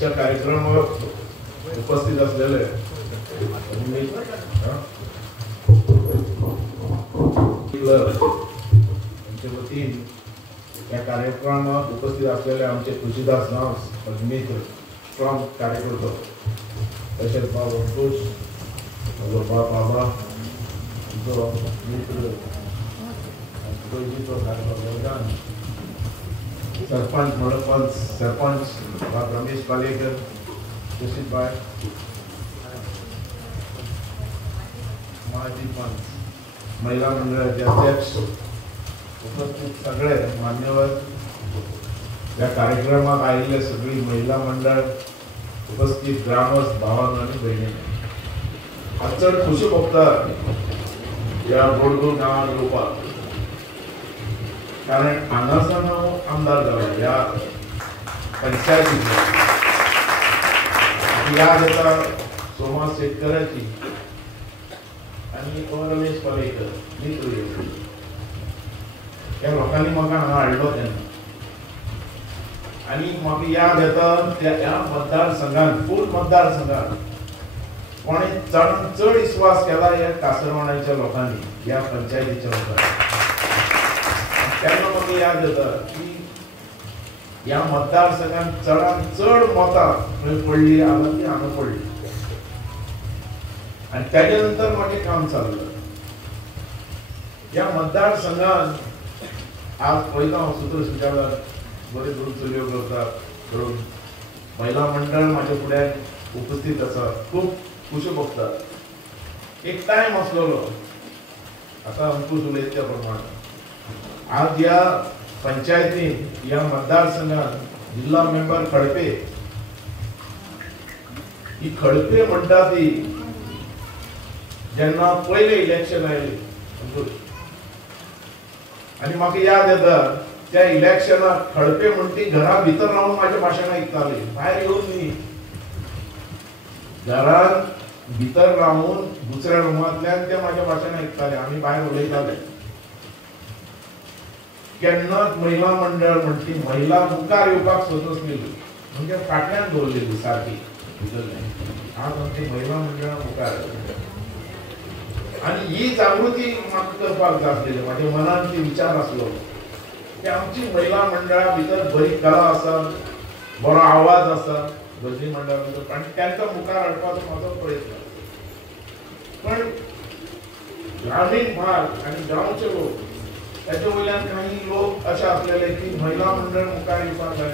आजच्या कार्यक्रमावर उपस्थित असलेले आमच्या वतीन या कार्यक्रमात उपस्थित असलेले आमचे तुळशीदास नाव मित्र स्ट्रॉंग कार्यकर्ते तसेच बाबा अंकुश बाबा जो मित्र सरपंच मनोपंच सरपंच रमेश पालेकर जोशी भाई माजी पंच महिला मंडळाचे अध्यक्ष उपस्थित सगळे मान्यवर या कार्यक्रमात आलेले सगळी महिला मंडळ उपस्थित ग्रामस्थ भावांनो आणि बहिणी आजचं खुशी बघतात या बोडगो गावात लोक कारण हांगासर हांव आमदार जालो या पंचायतीत याद येता सोमा शेतकऱ्याची आणि रमेश पालेकर मित्र त्या लोकांनी म्हाका हांगा हाडलो तेन्ना आणि म्हाका याद येता त्या मतदारसंघात फूल मतदारसंघात कोणी चड विश्वास केला या कासरवाड्याच्या लोकांनी या पंचायतीच्या लोकांनी त्यांना म्हाका याद येता की या मतदारसंघात चडांत चड मतां पडली आला ती हांगा पडली आणि त्याच्या नंतर मागीर काम चाललं या मतदारसंघात आज पयला हांव सूत्रसंचालक बरे दोन चलयो करतात महिला मंडळ माझ्या फुड्यान उपस्थित आसा खूब खुशी भोगतात एक टायम आसलेलो आता अंकुश उलयता प्रमाणे आज या पंचायतीन या मतदारसंघात जिल्हा मेंबर खडपे ही खडपे म्हणटा ती जेन्ना पयले इलेक्शन आयले आणि म्हाका याद येता त्या इलेक्शनाक खडपे म्हणटी घरा भितर रावन माझ्या भाशण आयकताली भायर येवन न्ही घरान भितर रावन दुसऱ्या रुमांतल्यान ते माझ्या भाशण आयकताले आमी भायर उलयताले केन्नाच महिला मंडळ म्हणटी महिला मुखार येवपाक सोदनासलेली म्हणजे फाटल्यान दवरलेली सारकी आज आमची महिला मंडळ मुखार आणि ही जागृती म्हाका करपाक जाय आसलेली माझ्या मनात ती विचार आसलो की आमची महिला मंडळा भितर बरी कला आसा बरो आवाज आसा गजनी मंडळा भितर आनी तांकां मुखार हाडपाचो म्हाजो प्रयत्न पण ग्रामीण भाग आनी गांवचे लोक त्याच्या वयल्यान काही लोक असे असलेले की महिला मंडळ मुखार येवपाक जाय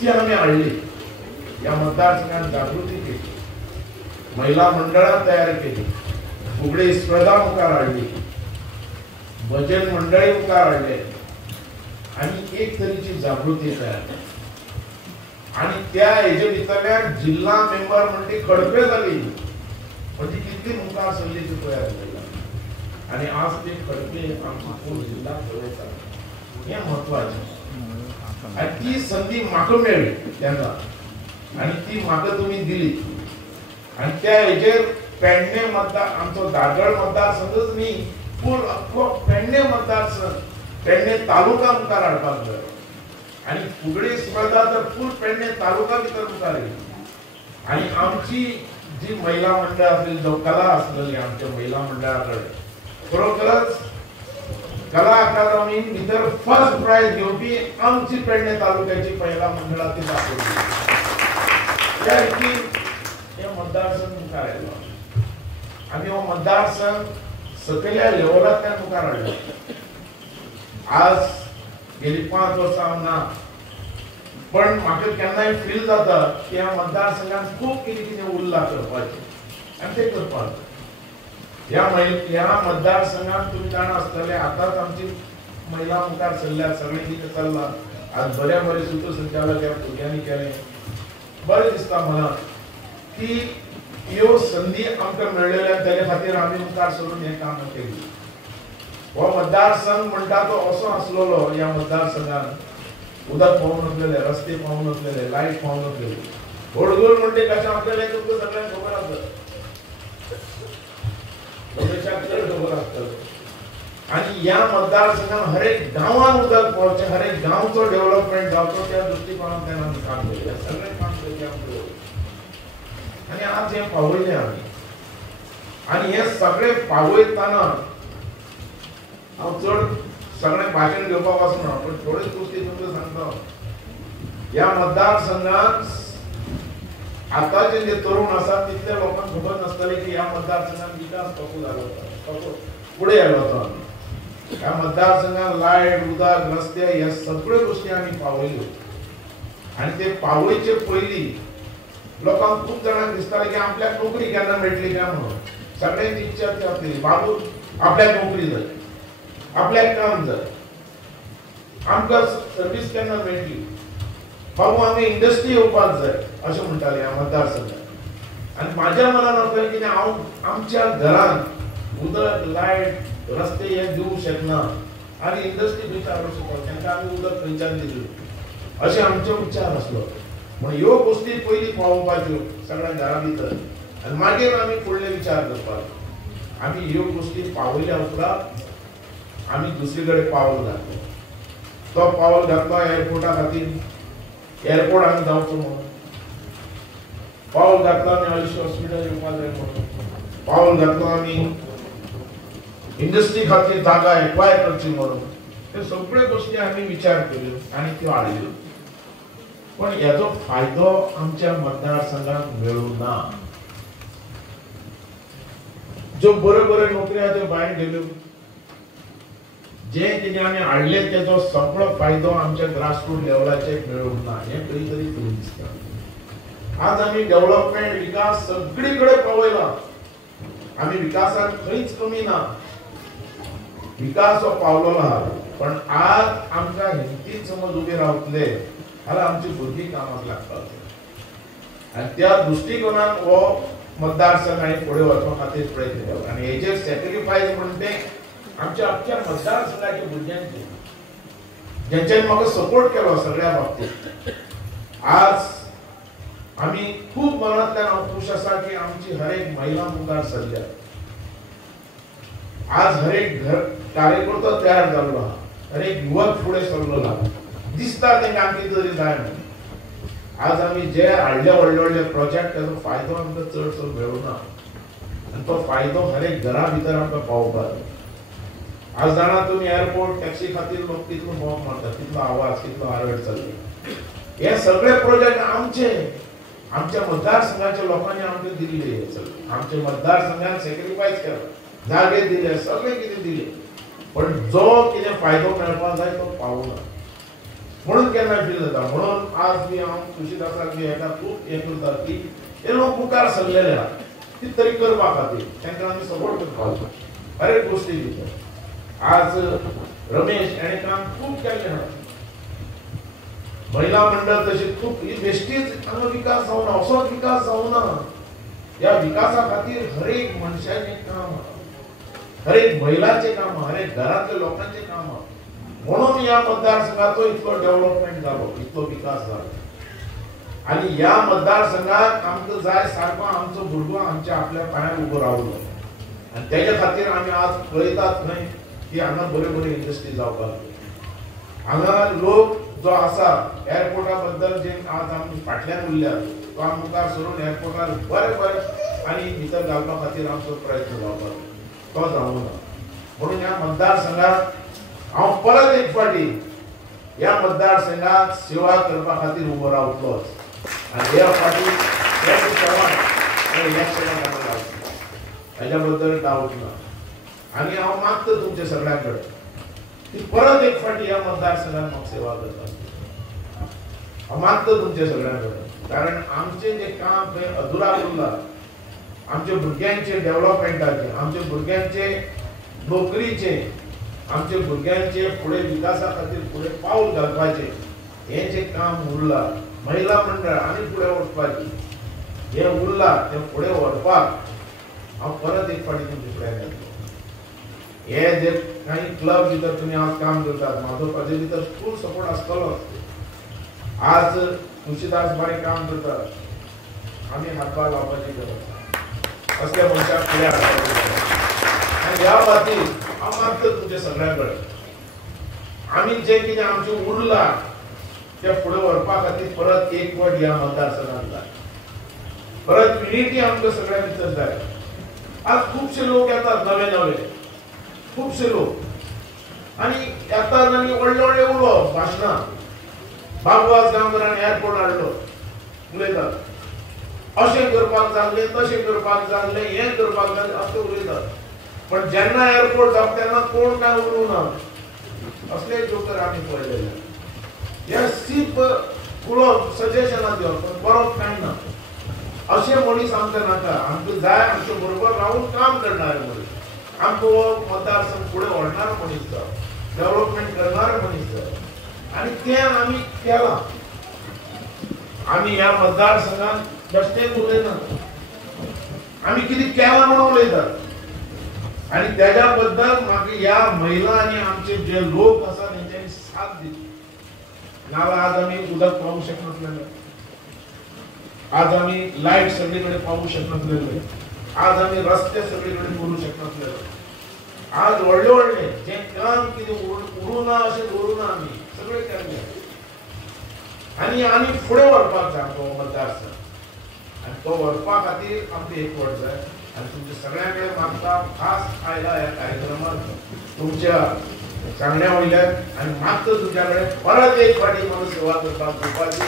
ती आमी हाडली या मतदारसंघात जागृती केली महिला मंडळां तयार केली फुगडी स्पर्धा मुखार हाडली भजन मंडळी मुखार हाडले आणि एक तरेची जागृती तयार आणि त्या हेजे भितरल्यान जिल्हा मेंबर म्हणटी खडपे जाली म्हणजे कितली मुखार सरली ती तयार केली आणि आज ते खडपे आमची पूर्ण जिल्हा चलयता हे महत्वाचे आणि ती संधी म्हाका मेळ्ळी तेन्ना आणि ती म्हाका तुमी दिली आणि त्या हेजेर पेडणे मतदार आमचो दागड मतदारसंघच न्ही पूर्ण अख्खो पेडणे मतदारसंघ पेडणे तालुका मुखार हाडपाक जाय आणि फुगडी स्पर्धा तर फूल पेडणे तालुका भितर मुखार येयली आणि आमची जी महिला मंडळ आसली जो कला आसलेली आमच्या महिला मंडळा कडेन खरोखरच कला अकादमी भितर फर्स्ट प्राइज घेवपी आमची पेडणे तालुक्याची महिला मंडळाची दाखवली त्या रितीन हे मतदारसंघ मुखार आयलो आमी हो मतदारसंघ सकयल्या लेवलांतल्यान मुखार हाडलो आज गेली 5 वर्सां हांव ना पण म्हाका केन्नाय फील जाता की ह्या मतदारसंघात खूब कितें उरलां करपाचें आनी तें करपाक या मतदारसंघात तुम्ही जाण आसतले आताच आमची महिला मुखार सरल्या सगळे कितें चल्लां आज बरे सूत्रसंचालक ह्या भुरग्यांनी केलें बरें दिसता मला की ह्यो संधी आमकां मेळ्ळ्यो तेजे खातीर आमी मुखार सरून हें काम केलें हो मतदारसंघ म्हणटा तो असो आसलेलो ह्या मतदारसंघात उदक पावून नसलेले रस्ते पावून नसलेले लायट पावून नसलेले घोडगोल म्हणटे कशें आपल्याला तुमकां सगळ्यांक खबर आसता खबर आसतलें आणि या मतदारसंघात हर एक गावात उदक पावचे, हर एक गावचो डेव्हलपमेंट जावचो त्या दृष्टिकोनातल्यान आमी काम केलें, सगळे काम केलें आमी. आणि आज हे पावयले आमी. आणि हे सगळे पावयतना हांव चड सगळे भाषण घेवपाक वचना, पण थोड्योच गोष्टी तुमकां सांगता. या मतदारसंघात आताचे जे तरुण आसात तितल्या लोकांक खबर नासतले की या मतदारसंघात विकास कसो जालो, कसो पुढे आलो तो. या मतदारसंघात लायट, उदक, रस्ते ह्या सगळ्यो गोष्टी आमी पावयल्यो. आणि ते पावयचे पयलीं लोकांक खूप जाणांक दिसताले की आपल्याक नोकरी केन्ना मेळटली काय म्हणून. सगळ्यांची इच्छा आसली बाबू आपल्याक नोकरी जाय, आपल्याक काम जाय, आमकां सर्वीस केन्ना मेळटली, बाबू आमी इंडस्ट्री येवपाक जाय अशें म्हणटाले ह्या मतदारसंघात. आनी म्हाज्या मनान वचलें कितें हांव आमच्या घरांत उदक, लायट, रस्ते हे दिवंक शकना आनी इंडस्ट्री खंयच्यान हाडूंक शकता, तांकां आमी उदक खंयच्यान दितले अशें आमचो विचार आसलो. म्हण ह्यो गोश्टी पयलीं पावोवपाच्यो सगळ्या घरा भितर आनी मागीर आमी फुडले विचार करपाक. आमी ह्यो गोश्टी पावयल्या उपरांत आमी दुसरे कडेन पावल घातलो. तो पावल घातलो एअरपोर्टा खातीर. एअरपोर्ट आमी जावचो म्हणून पावल घातलो आमी आयुष हॉस्पिटल येवपाक जाय म्हणून. पावल घातलो आमी इंडस्ट्री खातीर जागा एक्वायर करची म्हणून. हे सगळ्यो गोश्टी आमी विचार केल्यो आनी त्यो हाडल्यो. पण हेजो फायदो आमच्या मतदारसंघात मेळूं ना. ज्यो बऱ्यो बऱ्यो नोकऱ्यो त्यो भायर गेल्यो, जे कितें आमी हाडले तेजो सगळो फायदो आमच्या ग्रासरूट लेवलाचेर मेळूंक ना. हे खंय तरी फरक दिसता. आज आमी डेव्हलपमेंट, विकास सगळी कडेन पावयला. आमी विकासात खंयच कमी ना, विकास हो पावलेलो आहा. पण आज आमकां हिंतीत समज उबे रावतले जाल्यार आमची भुरगीं कामाक लागतात. आनी त्या दृश्टिकोनान हो मतदारसंघ हांवें फुडें वचपा खातीर प्रयत्न केलो. आनी हेजेर सॅक्रिफायस म्हणटे आमच्या अख्ख्या मतदारसंघाच्या भुरग्यांचे, जेंच्यांनी म्हाका सपोर्ट केलो सगळ्या बाबतींत. आज आमी खूब मनांतल्यान हांव खूश आसा की आमची हर एक महिला मुखार सरल्या. आज हर एक घर कार्यकर्तो तयार जाल्लो आहा, हर एक युवक फुडें सरलो आहा. दिसता तांकां आमकां कितें तरी जाय म्हणून. आज आमी जे हाडले व्हडले व्हडले प्रोजेक्ट ताजो फायदो आमकां चडसो मेळूना. आनी तो फायदो हर एक घरा भितर आमकां पावपाक. आज जाणा तुमी एअरपोर्ट टॅक्सी खातीर लोक कितलो मोग मारतात, कितलो आवाज, कितलो आरड चल्ला. हे सगळे प्रोजेक्ट आमचे, आमच्या मतदारसंघाच्या लोकांनी आमकां दिल्ले. हे सगळे आमच्या मतदारसंघान सॅक्रिफायस केला, जागे दिले, सगळे कितें दिले. पण जो कितें फायदो मेळपाक जाय तो पावना. म्हणून केन्ना फील जाता. म्हणून आज मी हांव तुळशीदासाक बी हेका खूब हे करता की हे लोक मुखार सरलेले आहा कितें तरी करपा खातीर. तांकां आमी सपोर्ट करपाक जाय, हर एक गोश्टी भितर. आज रमेश हेणें काम खूब केल्लें आहा. महिला मंडळ तशी खूब ही बेश्टीच हांगा विकास जावना, असोच विकास जावना. ह्या विकासा खातीर हर एक मनशाचें काम आहा, हर एक महिलाचें काम आहा, हर एक घरांतल्या लोकांचें काम आहा. म्हणून या मतदारसंघाचो इतलो डेव्हलपमेंट जालो, इतलो विकास जालो. आनी ह्या मतदारसंघात आमकां जाय सारको आमचो भुरगो आमच्या आपल्या पांयार उबो रावलो. आनी तेजे खातीर आमी आज पळयतात खंय की हांगा बऱ्यो बऱ्यो इंडस्ट्री जावपाक. हांगा लोक जो आसा एअरपोर्टा बद्दल जे आज आमी फाटल्यान उरल्यात तो आमी मुखार सरून एअरपोर्टार बरें बरें आनी भितर घालपा खातीर आमचो प्रयत्न जावपाक. तो जावना. म्हणून ह्या मतदारसंघात हांव परत एक फावटी ह्या मतदारसंघात सेवा करपा खातीर उबो रावतलोच. आनी ह्या फावटी इलेक्शनाक लागतलो, हेज्या बद्दल डावट ना. आनी हांव मागता तुमचे सगळ्यां कडेन की परत एक फावटी ह्या मतदारसंघात म्हाका सेवा करता. हांव मागता तुमचे सगळ्यां कडेन. कारण आमचें जें काम थंय अधुरा उरलां, आमच्या भुरग्यांचे डेव्हलपमेंटाचे, आमच्या भुरग्यांचे नोकरीचे, आमच्या भुरग्यांचे फुडें विकासा खातीर फुडें पावल घालपाचें हें जें काम उरलां, महिला मंडळ आनी फुडें वचपाचें हें उरलां तें फुडें व्हरपाक हांव परत एक फावटी तुमचे फुड्यान येतलो. हे जे काही क्लब भितर तुमी आज काम करतात म्हाजो ताजे भितर फूल सपोर्ट आसतलो. आज तुळशीदास बारी काम करतात, आमी हातभार लावपाची गरज असल्या मनशाक फुडें हाडपाची. आनी ह्या बाबतींत हांव मागता तुमच्या सगळ्यां कडेन आमी जे कितें आमचें उरलां ते फुडें व्हरपा खातीर परत एकवट ह्या मतदारसंघांत जाय, परत युनिटी आमकां सगळ्यां भितर जाय. आज खुबशे लोक येतात नवे नवे, खुबशे लोक आनी येतात आनी व्हडले व्हडले उलोवप भाशणां, बाबूआज गांवकारान एअरपोर्ट हाडलो उलयतात, अशें करपाक जाल्लें तशें करपाक जाल्लें हें करपाक जाल्लें अशें उलयतात. पण जेन्ना एअरपोर्ट जावप तेन्ना कोण काय उलोवं ना. असले जोकर आमी पळयलेले. हे सीप उलोवप सजेशनां दिवप पण बरोवप कांय ना. अशे मनीस आमकां नाका. आमकां जाय आमचे बरोबर रावन काम करणारे मनीस. आमकां हो मतदारसंघ फुडें व्हरणारो मनीस जाय, डेव्हलपमेंट करणारो मनीस जाय आनी तें आमी केलां. आमी ह्या मतदारसंघांत बेश्टेच उलयनात, आमी कितें केलां म्हणून उलयतात. आनी तेज्या बद्दल म्हाका ह्या महिला आनी आमचे जे लोक आसा तेंच्यांनी साथ दिली. नाल्यार आज आमी उदक पावूंक शकनासलेले, आज आमी लायट सगळे कडेन पावूंक शकनासलेले, आज आमी रस्ते सगळे कडेन करूंक शकनासलेले. आज व्हडले व्हडले जे काम कितें उरूना अशें दवरुना आमी सगळे केल्ले. आनी आमी फुडें व्हरपाक जाय तो मतदारसंघ आनी तो व्हरपा खातीर आमकां एकवट जाय. आनी तुमच्या सगळ्यां कडेन मागता खास आयला ह्या कार्यक्रमाक तुमच्या सांगण्या वयल्यान आनी मागता तुमच्या कडेन परत एक फावटी म्हाका सेवा करपाक घेवपाची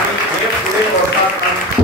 आनी हे फुडें व्हरपाक